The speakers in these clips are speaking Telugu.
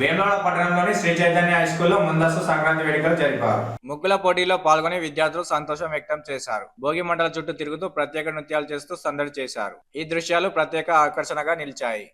వేములవాడ పట్టణంలోని శ్రీ చైతన్య హై స్కూల్లో ముందస్తు సంక్రాంతి వేడుకలు జరిపారు. ముగ్గుల పోటీలో పాల్గొని విద్యార్థులు సంతోషం వ్యక్తం చేశారు. భోగి మంటల చుట్టూ తిరుగుతూ ప్రత్యేక నృత్యాలు చేస్తూ సందడి చేశారు. ఈ దృశ్యాలు ప్రత్యేక ఆకర్షణగా నిలిచాయి.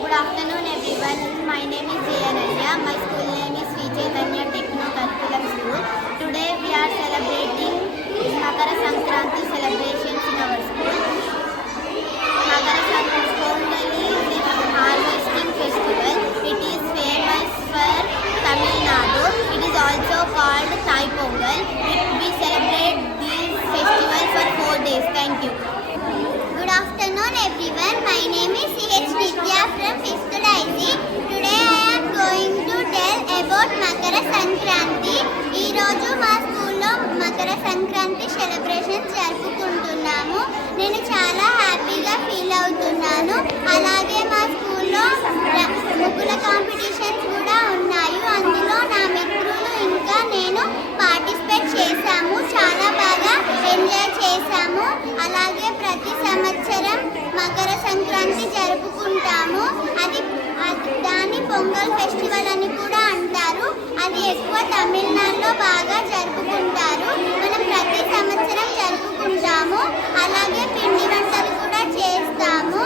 Good afternoon everyone. My name is Jayananya. My school name is Sri Chaitanya Techno Curriculum School. Today we are celebrating Makara Sankranti celebrations in our school. Makara Sankranti is a harvesting festival. It is famous for Tamil Nadu. It is also called Thai Pongal. We celebrate this festival for 4 days. Thank you. Good afternoon everyone. My name is C.H. Nitya from 5th IC. Today I am going to tell about Makara Sankranti. ఈ రోజు మా స్కూల్లో మకర సంక్రాంతి సెలబ్రేషన్స్ జరుపుకుంటున్నాము. నేను చాలా హ్యాపీగా ఫీల్ అవుతున్నాను. అలాగే మా స్కూల్లో ముగ్గుల కాంపిటీషన్స్ కూడా ఉన్నాయి. అందులో నా మిత్రులు ఇంకా నేను పార్టిసిపేట్ చేశాము. చాలా బాగా ఎంజాయ్ చేశాము. అలాగే ప్రతి సంవత్సరం మకర సంక్రాంతి జరుపుకుంటాము. దాన్ని పొంగల్ ఫెస్టివల్ అని కూడా అంటారు. అది ఎక్కువ తమిళనాడులో బాగా జరుపుకుంటారు. మనం ప్రతి సంవత్సరం జరుపుకుంటాము. అలాగే పిండి వంటలు కూడా చేస్తాము.